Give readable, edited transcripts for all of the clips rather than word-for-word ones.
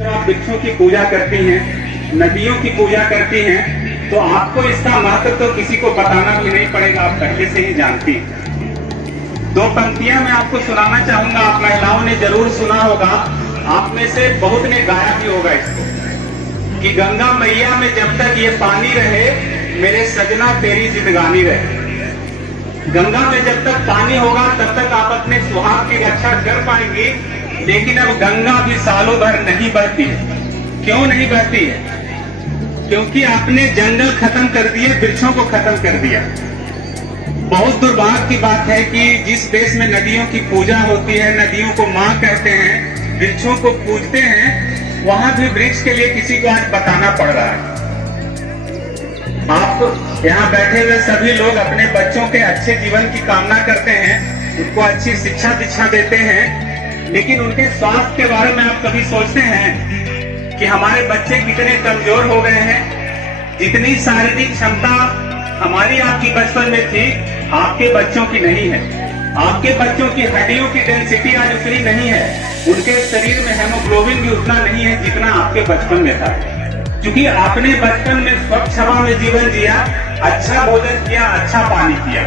आप वृक्षों की पूजा करती हैं, नदियों की पूजा करती हैं, तो आपको इसका महत्व तो किसी को बताना भी नहीं पड़ेगा, आप पहले से ही जानती हैं। दो पंक्तियां मैं आपको सुनाना चाहूंगा, आप महिलाओं ने जरूर सुना होगा, आप में से बहुत ने गाया भी होगा इसको, कि गंगा मैया में जब तक ये पानी रहे, मेरे सजना तेरी जिंदगानी रहे। गंगा में जब तक पानी होगा तब तक आप अपने सुहाग की रक्षा कर पाएंगे, लेकिन अब गंगा भी सालों भर नहीं बहती है। क्यों नहीं बहती है? क्योंकि आपने जंगल खत्म कर दिए, वृक्षों को खत्म कर दिया। बहुत दुर्भाग्य की बात है कि जिस देश में नदियों की पूजा होती है, नदियों को माँ कहते हैं, वृक्षों को पूजते हैं, वहां भी वृक्ष के लिए किसी को आज बताना पड़ रहा है। आप यहाँ बैठे हुए सभी लोग अपने बच्चों के अच्छे जीवन की कामना करते हैं, उनको अच्छी शिक्षा दीक्षा देते हैं, लेकिन उनके स्वास्थ्य के बारे में आप कभी सोचते हैं कि हमारे बच्चे कितने कमजोर हो गए हैं? जितनी शारीरिक क्षमता हमारी आपकी बचपन में थी, आपके बच्चों की नहीं है। आपके बच्चों की हड्डियों की डेंसिटी आज उतनी नहीं है, उनके शरीर में हेमोग्लोबिन भी उतना नहीं है जितना आपके बचपन में था। क्योंकि आपने बचपन में स्वच्छ हवा में जीवन जिया, अच्छा भोजन किया, अच्छा पानी पिया।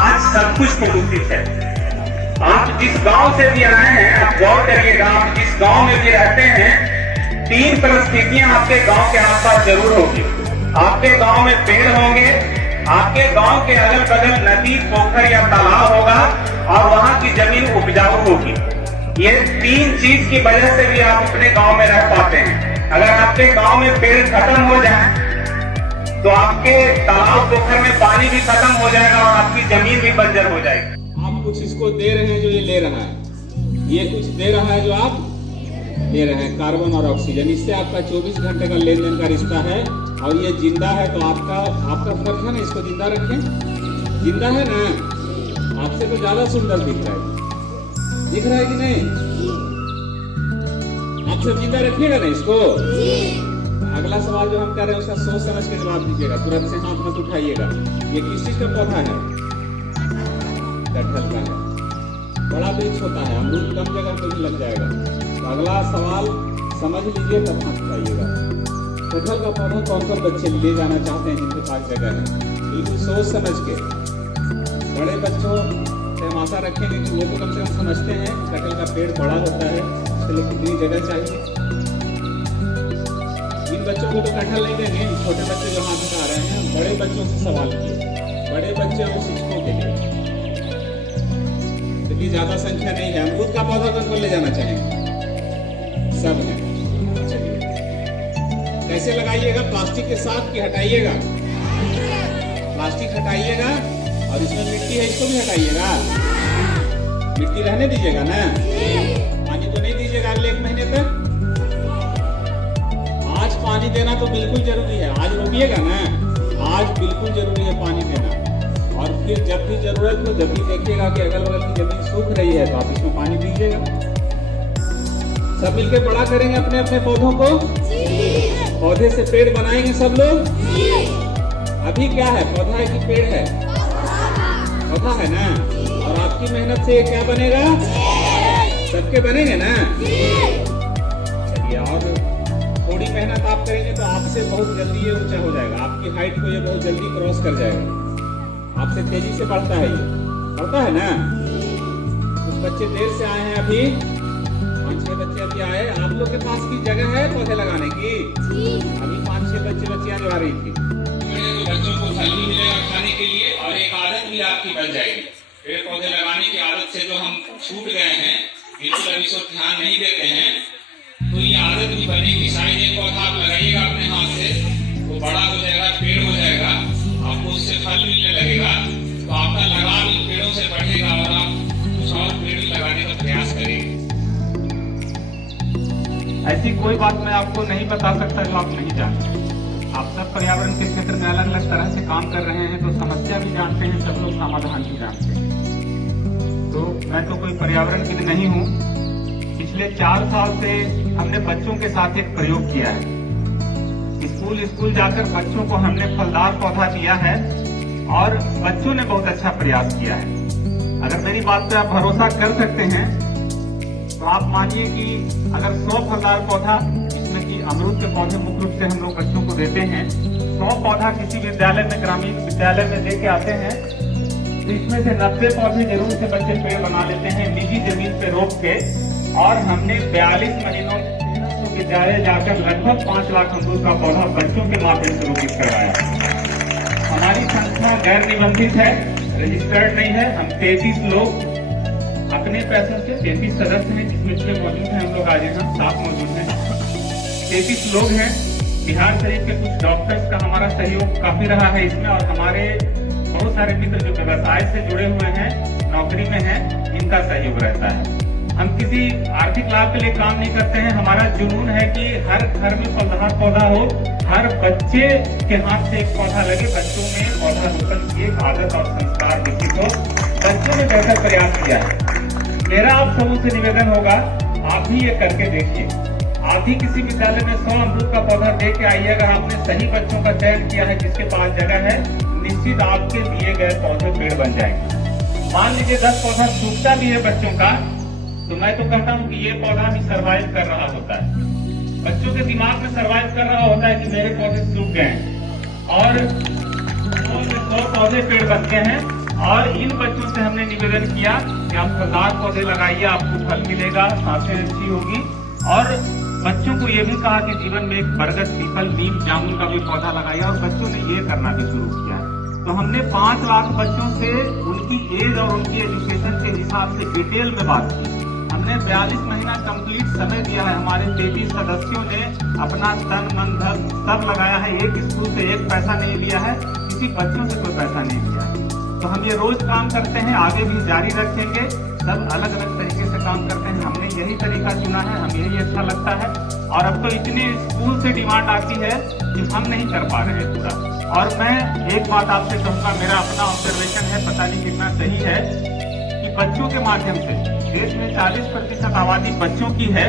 आज सब कुछ प्रदूषित है। आप जिस गांव से भी आए हैं, आप गौर करिएगा, आप जिस गांव में भी रहते हैं, 3 परिस्थितियां आपके गांव के आसपास जरूर होगी। आपके गांव में पेड़ होंगे, आपके गांव के अगल बगल नदी, पोखर या तालाब होगा, और वहां की जमीन उपजाऊ होगी। ये 3 चीज की वजह से भी आप अपने गांव में रह पाते हैं। अगर आपके गांव में पेड़ खत्म हो जाए तो आपके तालाब पोखर में पानी भी खत्म हो जाएगा और आपकी जमीन भी बंजर हो जाएगी। आप कुछ इसको दे रहे हैं जो ये ले रहा है, ये कुछ दे रहा है जो आप ले रहे हैं, कार्बन और ऑक्सीजन। इससे आपका 24 घंटे का लेन देन का रिश्ता है, और ये जिंदा है तो आपका फर्ज है ना इसको जिंदा रखें। जिंदा है ना, आपसे तो ज्यादा सुंदर दिख रहा है कि नहीं? आप सब जिंदा रखिएगा ना इसको। अगला सवाल जो हम कर रहे हैं उसका सोच समझ के जवाब दीजिएगा, तुरंत से हाथ मत उठाइएगा। ये किस चीज का पौधा है? कटहल का है। बड़ा वृक्ष होता है, अमरूद कम जगह पे भी लग जाएगा। तो अगला सवाल समझ लीजिए तब हाथ उठाइएगा। कटहल का पौधा कौन कौन बच्चे ले जाना चाहते हैं जिनके पास जगह है? बिल्कुल सोच समझ के। बड़े बच्चों से हम आशा रखेंगे कि वो तो कम से कम समझते हैं कटहल का पेड़ बड़ा होता है, उसके लिए कितनी जगह चाहिए। इन बच्चों को तो कटहल नहीं देंगे, छोटे बच्चे जो हाथ उठा रहे हैं। बड़े बच्चों से सवाल किए, बड़े बच्चे और शिक्षकों के लिए, क्योंकि ज्यादा संख्या नहीं है। अमरूद का पौधा कौन कौन ले जाना चाहेंगे? सब है। चलिए, कैसे लगाइएगा? प्लास्टिक के साथ की हटाइएगा, प्लास्टिक हटाइएगा, और इसमें मिट्टी है इसको भी हटाइएगा। मिट्टी रहने दीजिएगा ना, पानी तो नहीं दीजिएगा अगले 1 महीने तक। आज पानी देना तो बिल्कुल जरूरी है, आज रोकिएगा ना, आज बिल्कुल जरूरी है पानी देना। और फिर जब भी जरूरत हो, जब भी देखिएगा कि अगल बगल की जमीन सूख रही है, तो आप इसमें पानी दीजिएगा। सब मिलकर बड़ा करेंगे अपने अपने पौधों को, पौधे से पेड़ बनाएंगे सब लोग। अभी क्या है, पौधा है कि पेड़ है? पौधा है ना, और आपकी मेहनत से क्या बनेगा? सबके बनेंगे ना। चलिए, और थोड़ी मेहनत आप करेंगे तो आपसे बहुत जल्दी ये ऊंचा हो जाएगा, आपकी हाइट को ये बहुत जल्दी क्रॉस कर जाएगा। आपसे तेजी से बढ़ता है, ये बढ़ता है ना। कुछ बच्चे देर से आए हैं, अभी 5-6 बच्चे अभी आए। आप लोग के पास की जगह है पौधे लगाने की? अभी 5-6 बच्चियां जो आ रही थी, तो बच्चों को फल भी मिलेगा खाने के लिए, और एक आदत भी आपकी बन जाएगी। पेड़ पौधे लगाने की आदत से जो हम छूट गए हैं, बिल्कुल अभी सब ध्यान नहीं देते हैं, तो ये आदत भी बनेगी। शायद एक पौधा आप लगाइएगा अपने हाथ से, वो बड़ा हो जाएगा, पेड़ हो जाएगा, आपको उससे फल मिलने लगेगा, तो आपका लगाव इन पेड़ों से बढ़ेगा, और आप कुछ और पेड़ लगाने का प्रयास करेंगे। ऐसी कोई बात मैं आपको नहीं बता सकता जो आप नहीं जानते। आप सब पर्यावरण के क्षेत्र में अलग अलग तरह से काम कर रहे हैं, तो समस्या भी जानते हैं, सब लोग समाधान भी जानते हैं। तो मैं तो कोई पर्यावरणविद नहीं हूँ। पिछले 4 साल से हमने बच्चों के साथ एक प्रयोग किया है। स्कूल जाकर बच्चों को हमने फलदार पौधा दिया है, और बच्चों ने बहुत अच्छा प्रयास किया है। अगर मेरी बात पे आप भरोसा कर सकते हैं तो आप मानिए कि अगर 100 फलदार पौधा, जिसमें कि अमरूद के पौधे मुख्य रूप से हम लोग बच्चों को देते हैं, 100 पौधा किसी विद्यालय में, ग्रामीण विद्यालय में लेके आते हैं, तो इसमें से 90 पौधे जरूर से बच्चे पेड़ बना लेते हैं निजी जमीन पे रोक के। और हमने 42 महीनों विद्यालय जाकर लगभग 5 लाख अमरूद का पौधा बच्चों के माध्यम से रोपित करवाया। हमारी संस्था गैर निबंधित है, रजिस्टर्ड नहीं है। हम 33 लोग अपने पैसों से, 33 सदस्य हैं जिसमें 6 मौजूद हैं, हम लोग आज यहाँ 7 मौजूद हैं, 33 लोग हैं। बिहार शरीफ के कुछ डॉक्टर्स का हमारा सहयोग काफी रहा है इसमें, और हमारे बहुत सारे मित्र जो व्यवसाय से जुड़े हुए हैं, नौकरी में हैं, इनका सहयोग रहता है। हम किसी आर्थिक लाभ के लिए काम नहीं करते हैं। हमारा जुनून है कि हर घर में फलदार पौधा हो, हर बच्चे के हाथ से एक पौधा लगे, बच्चों में पौधारोपण की एक आदत और संस्कार विकसित हो, बच्चों ने बेहतर प्रयास किया है। मेरा आप सबों से निवेदन होगा, आप भी ये करके देखिए। आप भी किसी विद्यालय में 100 अमरूद का पौधा दे के आइए। अगर आपने सही बच्चों का चयन किया है जिसके पास जगह है, निश्चित आपके दिए गए पौधे पेड़ बन जाएंगे। मान लीजिए 10 पौधा सूखता भी है बच्चों का, तो मैं तो कहता हूँ कि ये पौधा भी सर्वाइव कर रहा होता है, बच्चों के दिमाग में सर्वाइव कर रहा होता है कि मेरे पौधे सूख गए हैं, और 100 पौधे पेड़ बनते हैं। और इन बच्चों से हमने निवेदन किया कि आप फलदार पौधे लगाइए, आपको फल मिलेगा, सांसें अच्छी होगी। और बच्चों को ये भी कहा कि जीवन में एक बरगद, पीपल, नीम, जामुन का भी पौधा लगाइए, और बच्चों ने ये करना भी शुरू किया। तो हमने 5 लाख बच्चों से उनकी एज और उनकी एजुकेशन के हिसाब से डिटेल में बात की। हमने 42 महीना कंप्लीट समय दिया है। हमारे 33 सदस्यों ने अपना तन, मन, धन सब लगाया है। एक स्कूल से एक पैसा नहीं लिया है, किसी बच्चों से कोई पैसा नहीं लिया है। तो हम ये रोज काम करते हैं, आगे भी जारी रखेंगे। सब अलग अलग तरीके से काम करते हैं, हमने यही तरीका चुना है, हमें यही अच्छा लगता है। और अब तो इतनी स्कूल से डिमांड आती है कि हम नहीं कर पा रहे हैं पूरा। और मैं एक बात आपसे कहूँगा, मेरा अपना ऑब्जर्वेशन है, पता नहीं कितना सही है, कि बच्चों के माध्यम से देश में 40% आबादी बच्चों की है।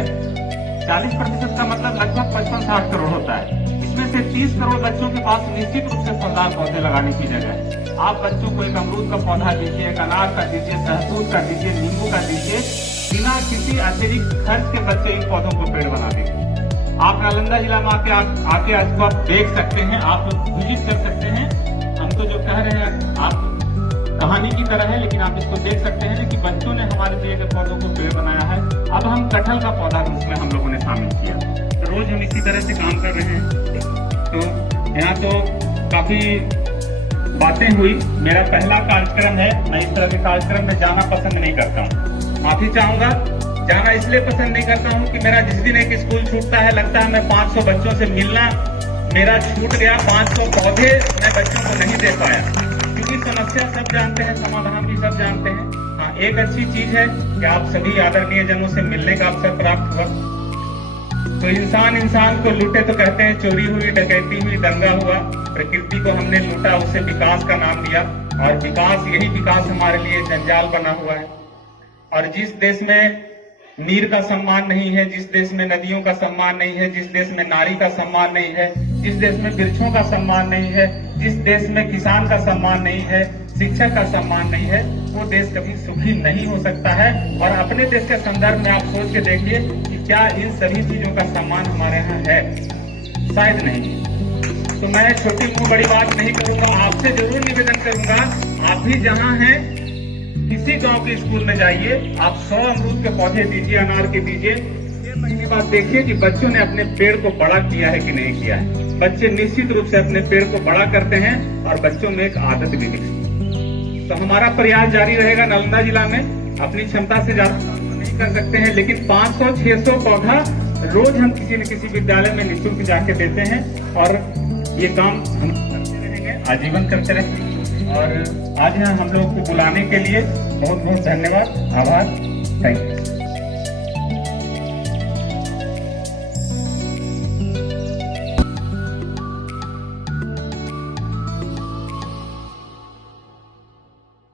40% का मतलब लगभग 55-60 करोड़ होता है। इसमें से 30 करोड़ बच्चों के पास निश्चित रूप से फलदार पौधे लगाने की जगह है। आप बच्चों को एक अमरूद का पौधा दीजिए, एक अनार का दीजिए, सहतूत का दीजिए, नींबू का दीजिए, बिना किसी अतिरिक्त खर्च के बच्चे इन पौधों को पेड़ बना देंगे। आप नालंदा जिला में आके आज आप देख सकते हैं, आप विजिट कर सकते हैं। हम तो जो कह रहे हैं आप कहानी की तरह है, लेकिन आप इसको देख सकते हैं कि बच्चों ने हमारे दिए गए पौधों को पेड़ बनाया है। अब हम कटहल का पौधा उसमें हम लोगों ने शामिल किया। तो रोज हम इसी तरह से काम कर रहे हैं। तो यहाँ तो काफी बातें हुई। मेरा पहला कार्यक्रम है, मैं इस तरह के कार्यक्रम में जाना पसंद नहीं करता हूँ। माफी चाहूंगा, जाना इसलिए पसंद नहीं करता हूँ कि मेरा जिस दिन एक स्कूल छूटता है, लगता है मैं 500 बच्चों से मिलना मेरा छूट गया, 500 पौधे मैं बच्चों को नहीं दे पाया। क्योंकि समस्या सब जानते हैं, समाधान भी सब जानते हैं। हाँ, एक अच्छी चीज है कि आप सभी आदरणीय जनों से मिलने का अवसर प्राप्त हुआ। तो इंसान को लूटे तो कहते हैं चोरी हुई, डकैती हुई, दंगा हुआ। प्रकृति को हमने लूटा, उसे विकास का नाम दिया, और विकास, यही विकास हमारे लिए जंजाल बना हुआ है। और जिस देश में नीर का सम्मान नहीं है, जिस देश में नदियों का सम्मान नहीं है, जिस देश में नारी का सम्मान नहीं है, जिस देश में वृक्षों का सम्मान नहीं है, जिस देश में किसान का सम्मान नहीं है, शिक्षक का सम्मान नहीं है, वो देश कभी सुखी नहीं हो सकता है। और अपने देश के संदर्भ में आप सोच के देखिए कि क्या इन सभी चीजों का सम्मान हमारे यहाँ है? शायद नहीं। तो मैं छोटी मुंह बड़ी बात नहीं करूंगा, आपसे जरूर निवेदन करूंगा, आप भी जहाँ हैं किसी गांव के स्कूल में जाइए, आप 100 अमरूद के पौधे दीजिए, अनार के दीजिए। 6 महीने बाद देखिए कि बच्चों ने अपने पेड़ को बड़ा किया है कि नहीं किया है। बच्चे निश्चित रूप से अपने पेड़ को बड़ा करते हैं और बच्चों में एक आदत भी विकसित। तो हमारा प्रयास जारी रहेगा। नालंदा जिला में अपनी क्षमता से ज्यादा नहीं कर सकते हैं, लेकिन 500-600 पौधा रोज हम किसी न किसी विद्यालय में निःशुल्क जाके देते हैं, और ये काम हम करते रहेंगे, आजीवन करते रहेंगे। और आज यहाँ हम लोग को बुलाने के लिए बहुत बहुत धन्यवाद, आभार, थैंक यू।